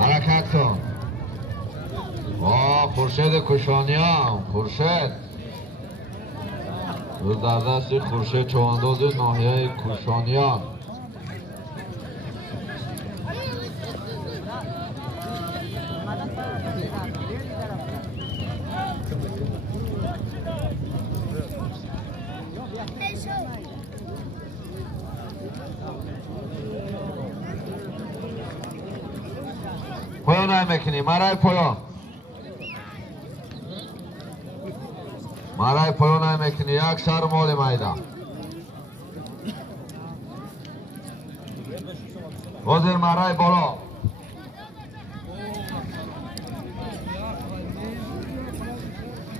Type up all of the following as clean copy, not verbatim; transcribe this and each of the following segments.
حرکت کن. خورشید کشانیان. خورشید در دست خورشید چوانداز ناحیه کشانیان. پایان نمیکنی. مرای پایان. مرای پایان نمیکنی. یک سر مال میدان. وزیر مرای بالا.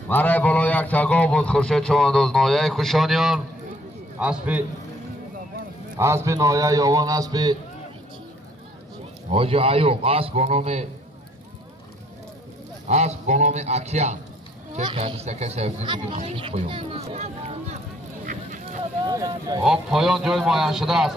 مرای بالا یک تگاه بود. خورشید چوانداز ناحیه کشانیان. اسب ناحیه یاوان اسب حاجی ایوب. اسب با نام اکیان. چه کرده سکه سیفزی میگیم پایان. پایان جای معین شده است.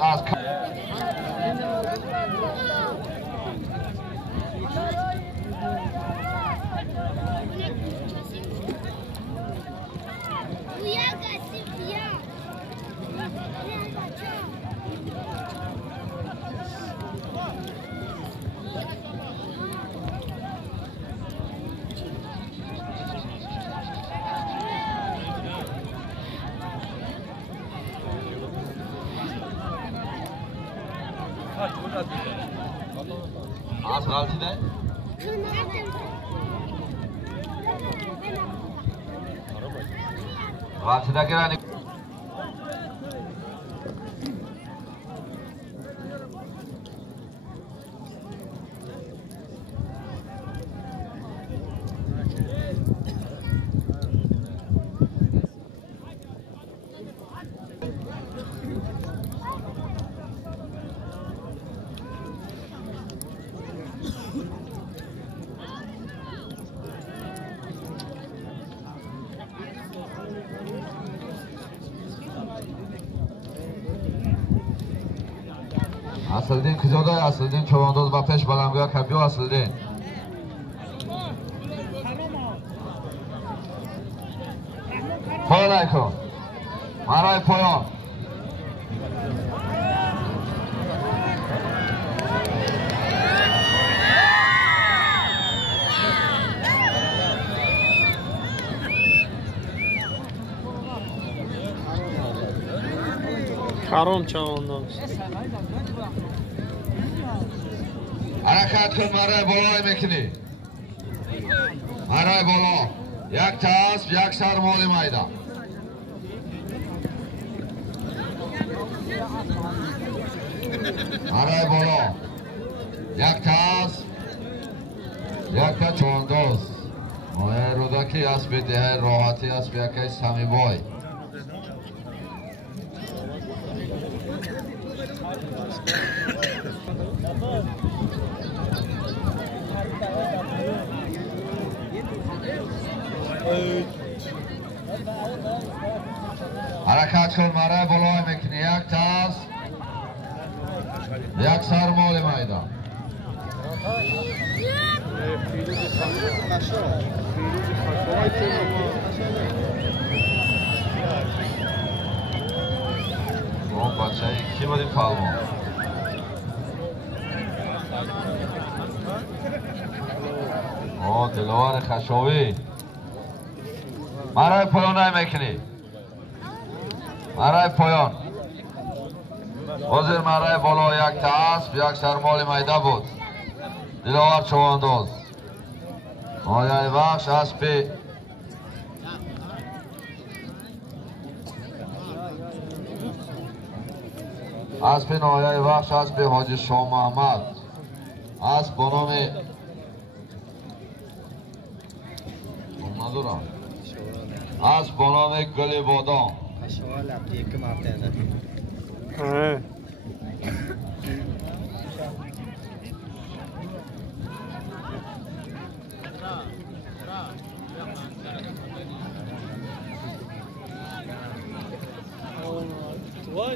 از غلطی ده؟ غلطی ده گرانی اصلدین کجا دای؟ اصلدین چوانداز با پیش بلنگویا کبیو اصلدین. پایان ایکن. مرای پایان. حرام چوانداز. حرکت کن. مرای بالا میکنی. مرای بالا. یک تاسب یک سر مال میدان. مرای بالا. یک تاسب یک تا چوانداز. مایه رودکی اسب ده راحتی اسب یکی سمی بای. حرکت کن. مرای بالا میکنی. یک تاس یک سر مال میدان. بچه ای کی بودیم پالمان دلوار خشاوی. مرای پایان نمیکنی. مرای پایان. وزیر مرای بالا یک تا اسب یک سرمال میده بود. دلوار چوانداز مایه بخش اسب نایه بخش اسب حاجی شاه محمد. اسب با نام ندارم. اسب با نام گل بادام. Why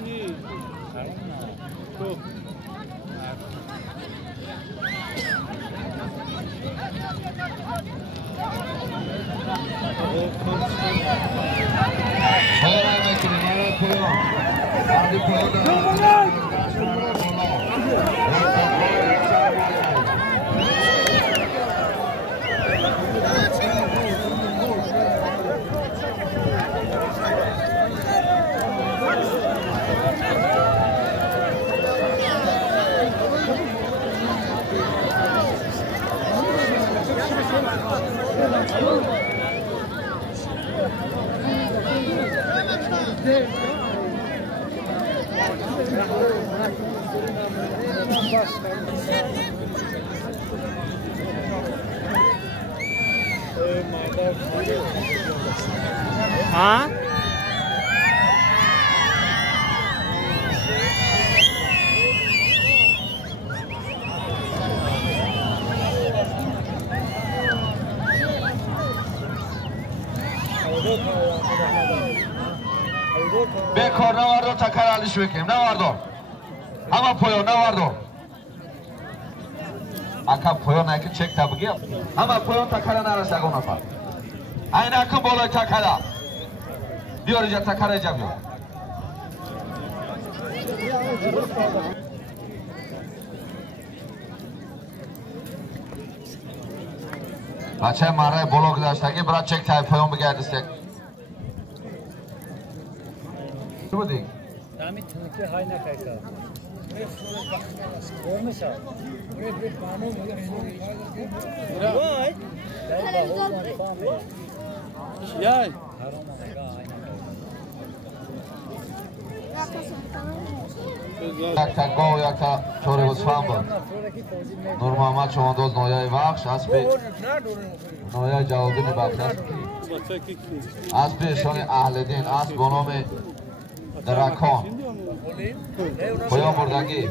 ها؟ Bekor navardo takar alish bekim navardo. Ama poyo navardo. Aka poyo naki çek tabi gel. Ama poyo takara narasa gona far. Aynı akın boloy takara. Diyor ya takara yapıyor. Bachcha maray bolo gidashtagi biroz chek tay poyon bigardisak. Nima deng? Damit tunki hayna kayka. Görmüşsün. Vay. Yay. Yakta go yakta Choribuz Famba. Nurmuhammad Chavandoz noyay Baxsh asbi. Noyay Jaloliddin Baxsh. Asbi shoni Ahliddin asb ba nomi Drakon. Poyon burdagi.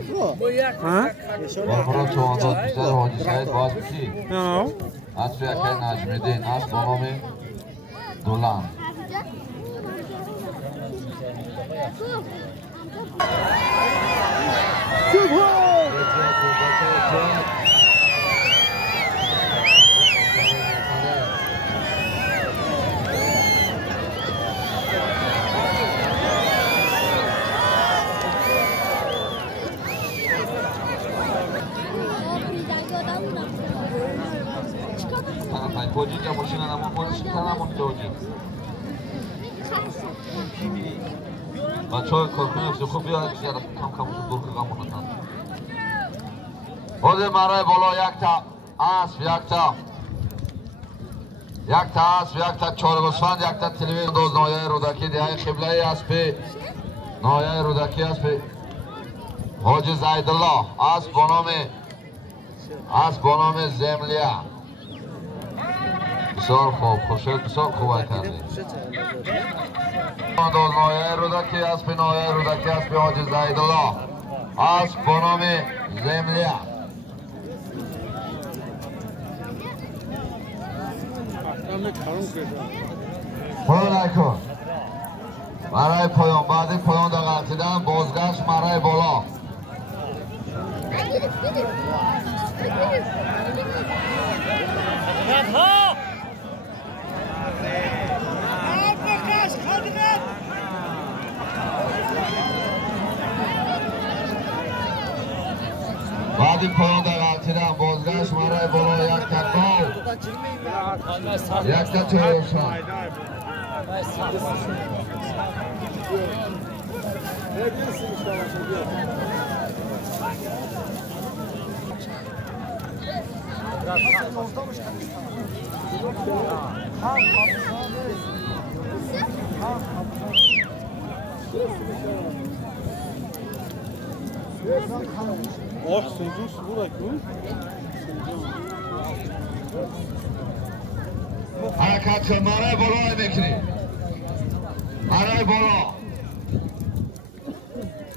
Murod Chavandoz pishar Hoji Said Bozbeki. Asbi akay Najmiddin asb ba nomi Dulan. Pojica maşina namon koyuş tanamon poji. Bachcha korkuyor ki खूब यार kam kam dur kamon atan. Ode maray bolo yakta as yakta Choribuzfand yakta televizyon doz noyay rudaki dihay qiblai aspi noyay rudaki aspi Hoji Zaydullah as bonome Zemliya. بسیار خوب خوشت بسیار خوب کردی دوز نایه رودکی اسب نایه رودکی اسب حاجی زیدالله اسب با نام زملیه پایان نکن برای پایان بعدی پایان در غلطیدن بازگشت برای بالا بعدی پایان در غلطیدن بازگشت برای بالا یک تا گل یک تا چهارشان حرکت کن برای بالا میکنی برای بالا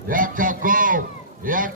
یک تا گل یک